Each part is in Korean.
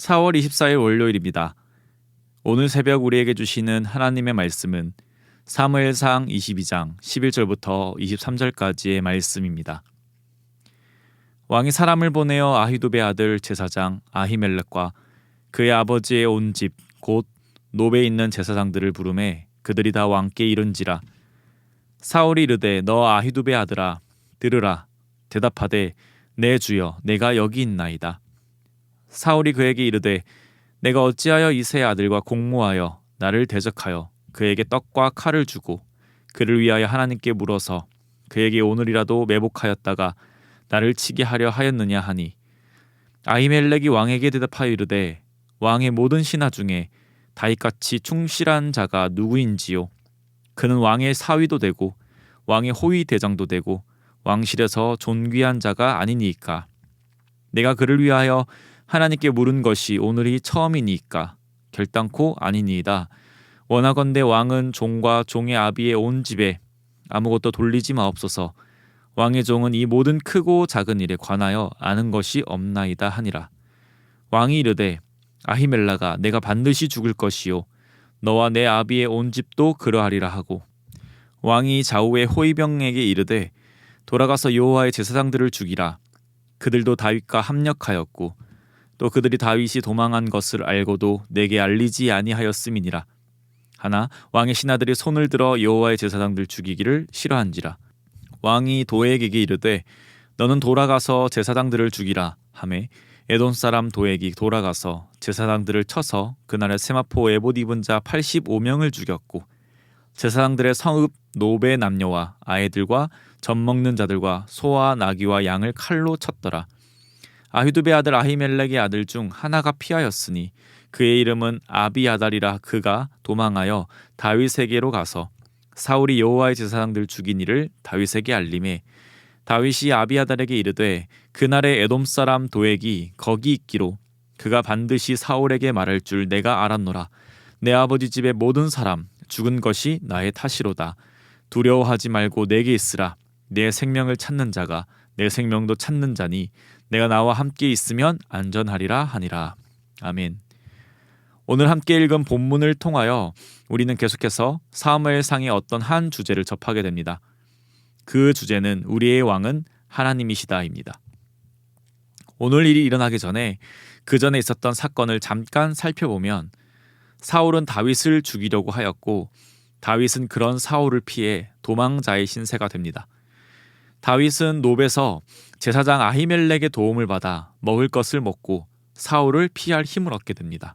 4월 24일 월요일입니다. 오늘 새벽 우리에게 주시는 하나님의 말씀은 사무엘상 22장 11절부터 23절까지의 말씀입니다. 왕이 사람을 보내어 아히두베 아들 제사장 아히멜렉과 그의 아버지의 온 집 곧 노베에 있는 제사장들을 부르매 그들이 다 왕께 이른지라. 사울이 이르되 너 아히두베 아들아 들으라. 대답하되 내 주여 내가 여기 있나이다. 사울이 그에게 이르되 내가 어찌하여 이새의 아들과 공모하여 나를 대적하여 그에게 떡과 칼을 주고 그를 위하여 하나님께 물어서 그에게 오늘이라도 매복하였다가 나를 치게 하려 하였느냐 하니, 아히멜렉이 왕에게 대답하여 이르되 왕의 모든 신하 중에 다윗같이 충실한 자가 누구인지요? 그는 왕의 사위도 되고 왕의 호위 대장도 되고 왕실에서 존귀한 자가 아니니이까. 내가 그를 위하여 하나님께 물은 것이 오늘이 처음이니이까 결단코 아니니이다. 원하건대 왕은 종과 종의 아비의 온 집에 아무것도 돌리지 마옵소서. 왕의 종은 이 모든 크고 작은 일에 관하여 아는 것이 없나이다 하니라. 왕이 이르되 아히멜렉아 내가 반드시 죽을 것이요 너와 내 아비의 온 집도 그러하리라 하고, 왕이 좌우의 호위병에게 이르되 돌아가서 여호와의 제사장들을 죽이라. 그들도 다윗과 합력하였고 또 그들이 다윗이 도망한 것을 알고도 내게 알리지 아니하였음이니라. 하나 왕의 신하들이 손을 들어 여호와의 제사장들 죽이기를 싫어한지라. 왕이 도액에게 이르되 너는 돌아가서 제사장들을 죽이라 하매 에돔 사람 도액이 돌아가서 제사장들을 쳐서 그날에 세마포 에봇 입은 자 85명을 죽였고, 제사장들의 성읍 노베 남녀와 아이들과 젖 먹는 자들과 소와 나귀와 양을 칼로 쳤더라. 아히두베 아들 아히멜렉의 아들 중 하나가 피하였으니 그의 이름은 아비아달이라. 그가 도망하여 다윗에게로 가서 사울이 여호와의 제사장들 죽인 일을 다윗에게 알림해, 다윗이 아비아달에게 이르되 그날에 에돔 사람 도액이 거기 있기로 그가 반드시 사울에게 말할 줄 내가 알았노라. 내 아버지 집의 모든 사람 죽은 것이 나의 탓이로다. 두려워하지 말고 내게 있으라. 내 생명을 찾는 자가 내 생명도 찾는 자니 내가 나와 함께 있으면 안전하리라 하니라. 아멘. 오늘 함께 읽은 본문을 통하여 우리는 계속해서 사무엘상의 어떤 한 주제를 접하게 됩니다. 그 주제는 우리의 왕은 하나님이시다입니다. 오늘 일이 일어나기 전에 그 전에 있었던 사건을 잠깐 살펴보면, 사울은 다윗을 죽이려고 하였고 다윗은 그런 사울을 피해 도망자의 신세가 됩니다. 다윗은 노베에서 제사장 아히멜렉의 도움을 받아 먹을 것을 먹고 사울을 피할 힘을 얻게 됩니다.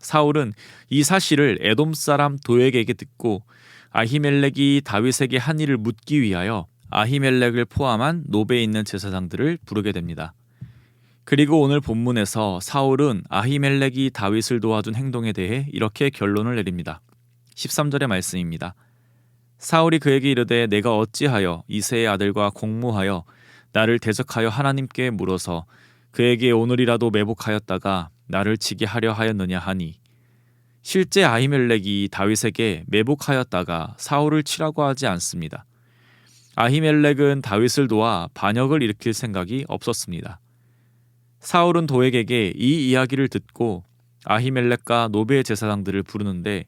사울은 이 사실을 에돔 사람 도액에게 듣고 아히멜렉이 다윗에게 한 일을 묻기 위하여 아히멜렉을 포함한 노베에 있는 제사장들을 부르게 됩니다. 그리고 오늘 본문에서 사울은 아히멜렉이 다윗을 도와준 행동에 대해 이렇게 결론을 내립니다. 13절의 말씀입니다. 사울이 그에게 이르되 내가 어찌하여 이새의 아들과 공모하여 나를 대적하여 하나님께 물어서 그에게 오늘이라도 매복하였다가 나를 치게 하려 하였느냐 하니, 실제 아히멜렉이 다윗에게 매복하였다가 사울을 치라고 하지 않습니다. 아히멜렉은 다윗을 도와 반역을 일으킬 생각이 없었습니다. 사울은 도액에게 이 이야기를 듣고 아히멜렉과 노베의 제사장들을 부르는데,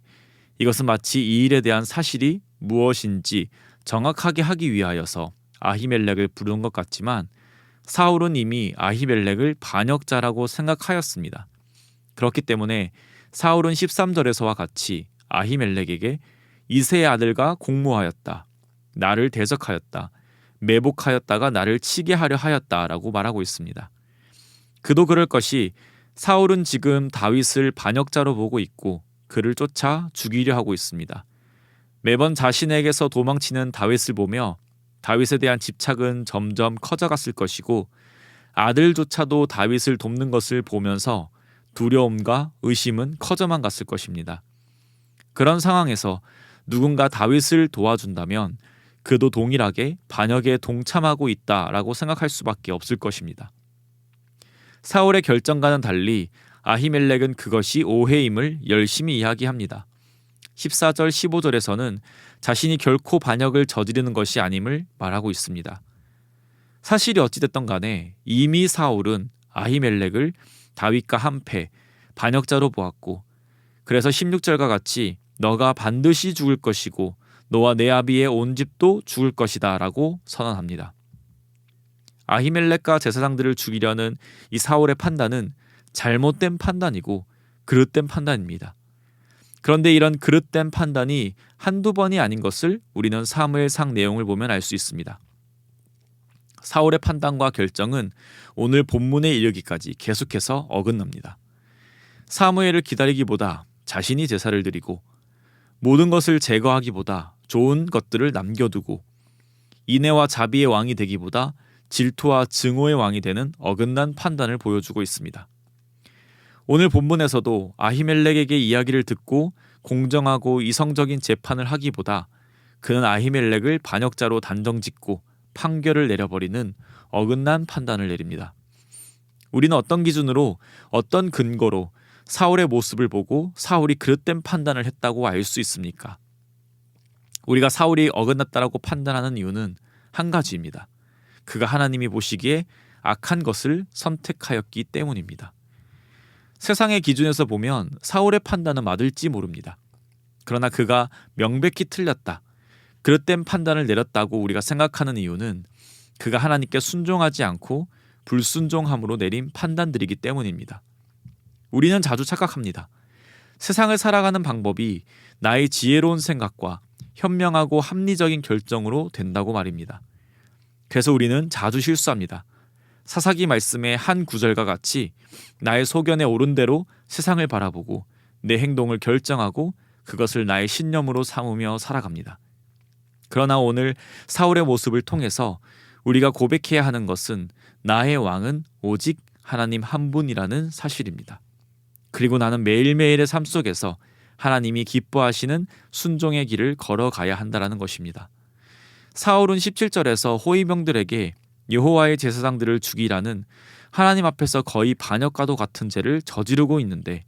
이것은 마치 이 일에 대한 사실이 무엇인지 정확하게 하기 위하여서 아히멜렉을 부른 것 같지만, 사울은 이미 아히멜렉을 반역자라고 생각하였습니다. 그렇기 때문에 사울은 13절에서와 같이 아히멜렉에게 이새의 아들과 공모하였다, 나를 대적하였다, 매복하였다가 나를 치게 하려 하였다라고 말하고 있습니다. 그도 그럴 것이, 사울은 지금 다윗을 반역자로 보고 있고 그를 쫓아 죽이려 하고 있습니다. 매번 자신에게서 도망치는 다윗을 보며 다윗에 대한 집착은 점점 커져갔을 것이고, 아들조차도 다윗을 돕는 것을 보면서 두려움과 의심은 커져만 갔을 것입니다. 그런 상황에서 누군가 다윗을 도와준다면 그도 동일하게 반역에 동참하고 있다라고 생각할 수밖에 없을 것입니다. 사울의 결정과는 달리 아히멜렉은 그것이 오해임을 열심히 이야기합니다. 14절 15절에서는 자신이 결코 반역을 저지르는 것이 아님을 말하고 있습니다. 사실이 어찌됐든 간에 이미 사울은 아히멜렉을 다윗과 한패, 반역자로 보았고, 그래서 16절과 같이 너가 반드시 죽을 것이고 너와 내 아비의 온 집도 죽을 것이다 라고 선언합니다. 아히멜렉과 제사장들을 죽이려는 이 사울의 판단은 잘못된 판단이고 그릇된 판단입니다. 그런데 이런 그릇된 판단이 한두 번이 아닌 것을 우리는 사무엘상 내용을 보면 알 수 있습니다. 사울의 판단과 결정은 오늘 본문에 이르기까지 계속해서 어긋납니다. 사무엘을 기다리기보다 자신이 제사를 드리고 모든 것을 제거하기보다 좋은 것들을 남겨두고 인애와 자비의 왕이 되기보다 질투와 증오의 왕이 되는 어긋난 판단을 보여주고 있습니다. 오늘 본문에서도 아히멜렉에게 이야기를 듣고 공정하고 이성적인 재판을 하기보다 그는 아히멜렉을 반역자로 단정짓고 판결을 내려버리는 어긋난 판단을 내립니다. 우리는 어떤 기준으로, 어떤 근거로 사울의 모습을 보고 사울이 그릇된 판단을 했다고 알 수 있습니까? 우리가 사울이 어긋났다라고 판단하는 이유는 한 가지입니다. 그가 하나님이 보시기에 악한 것을 선택하였기 때문입니다. 세상의 기준에서 보면 사울의 판단은 맞을지 모릅니다. 그러나 그가 명백히 틀렸다, 그릇된 판단을 내렸다고 우리가 생각하는 이유는 그가 하나님께 순종하지 않고 불순종함으로 내린 판단들이기 때문입니다. 우리는 자주 착각합니다. 세상을 살아가는 방법이 나의 지혜로운 생각과 현명하고 합리적인 결정으로 된다고 말입니다. 그래서 우리는 자주 실수합니다. 사사기 말씀의 한 구절과 같이 나의 소견에 오른 대로 세상을 바라보고 내 행동을 결정하고 그것을 나의 신념으로 삼으며 살아갑니다. 그러나 오늘 사울의 모습을 통해서 우리가 고백해야 하는 것은 나의 왕은 오직 하나님 한 분이라는 사실입니다. 그리고 나는 매일매일의 삶 속에서 하나님이 기뻐하시는 순종의 길을 걸어가야 한다는 것입니다. 사울은 17절에서 호위병들에게 여호와의 제사장들을 죽이라는 하나님 앞에서 거의 반역과도 같은 죄를 저지르고 있는데,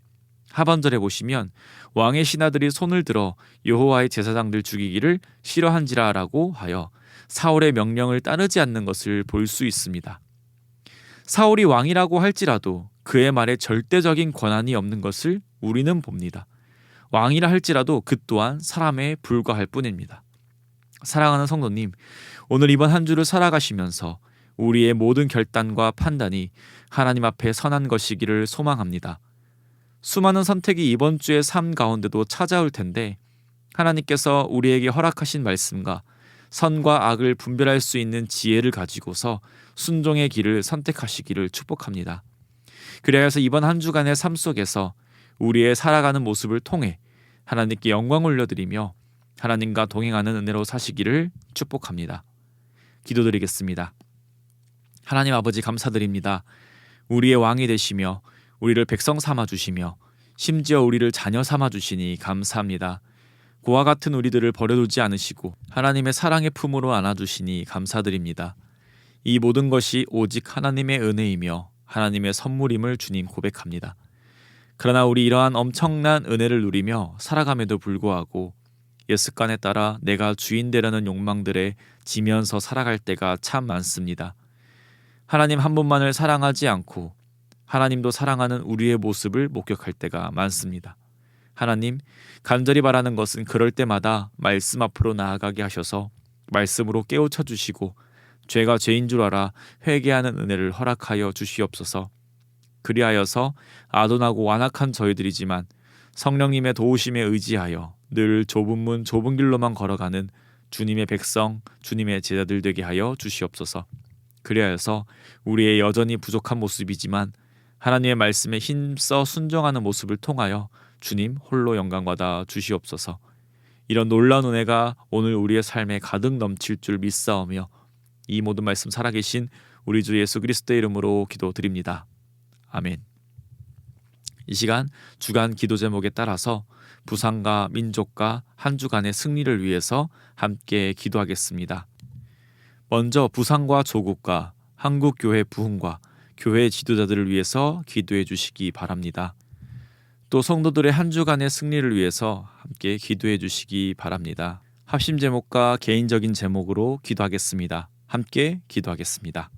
하반절에 보시면 왕의 신하들이 손을 들어 여호와의 제사장들 죽이기를 싫어한지라라고 하여 사울의 명령을 따르지 않는 것을 볼 수 있습니다. 사울이 왕이라고 할지라도 그의 말에 절대적인 권한이 없는 것을 우리는 봅니다. 왕이라 할지라도 그 또한 사람에 불과할 뿐입니다. 사랑하는 성도님, 오늘 이번 한 주를 살아가시면서 우리의 모든 결단과 판단이 하나님 앞에 선한 것이기를 소망합니다. 수많은 선택이 이번 주의 삶 가운데도 찾아올 텐데 하나님께서 우리에게 허락하신 말씀과 선과 악을 분별할 수 있는 지혜를 가지고서 순종의 길을 선택하시기를 축복합니다. 그래서 이번 한 주간의 삶 속에서 우리의 살아가는 모습을 통해 하나님께 영광 올려드리며 하나님과 동행하는 은혜로 사시기를 축복합니다. 기도드리겠습니다. 하나님 아버지, 감사드립니다. 우리의 왕이 되시며 우리를 백성 삼아주시며 심지어 우리를 자녀 삼아주시니 감사합니다. 고와 같은 우리들을 버려두지 않으시고 하나님의 사랑의 품으로 안아주시니 감사드립니다. 이 모든 것이 오직 하나님의 은혜이며 하나님의 선물임을 주님 고백합니다. 그러나 우리 이러한 엄청난 은혜를 누리며 살아감에도 불구하고 옛 습관에 따라 내가 주인 되려는 욕망들에 지면서 살아갈 때가 참 많습니다. 하나님 한 분만을 사랑하지 않고 하나님도 사랑하는 우리의 모습을 목격할 때가 많습니다. 하나님, 간절히 바라는 것은 그럴 때마다 말씀 앞으로 나아가게 하셔서 말씀으로 깨우쳐 주시고 죄가 죄인 줄 알아 회개하는 은혜를 허락하여 주시옵소서. 그리하여서 아둔하고 완악한 저희들이지만 성령님의 도우심에 의지하여 늘 좁은 문 좁은 길로만 걸어가는 주님의 백성, 주님의 제자들 되게 하여 주시옵소서. 그리하여서 우리의 여전히 부족한 모습이지만 하나님의 말씀에 힘써 순종하는 모습을 통하여 주님 홀로 영광받아 주시옵소서. 이런 놀라운 은혜가 오늘 우리의 삶에 가득 넘칠 줄 믿사오며 이 모든 말씀 살아계신 우리 주 예수 그리스도의 이름으로 기도드립니다. 아멘. 이 시간 주간 기도 제목에 따라서 부상과 민족과 한 주간의 승리를 위해서 함께 기도하겠습니다. 먼저 부상과 조국과 한국교회 부흥과 교회 지도자들을 위해서 기도해 주시기 바랍니다. 또 성도들의 한 주간의 승리를 위해서 함께 기도해 주시기 바랍니다. 합심 제목과 개인적인 제목으로 기도하겠습니다. 함께 기도하겠습니다.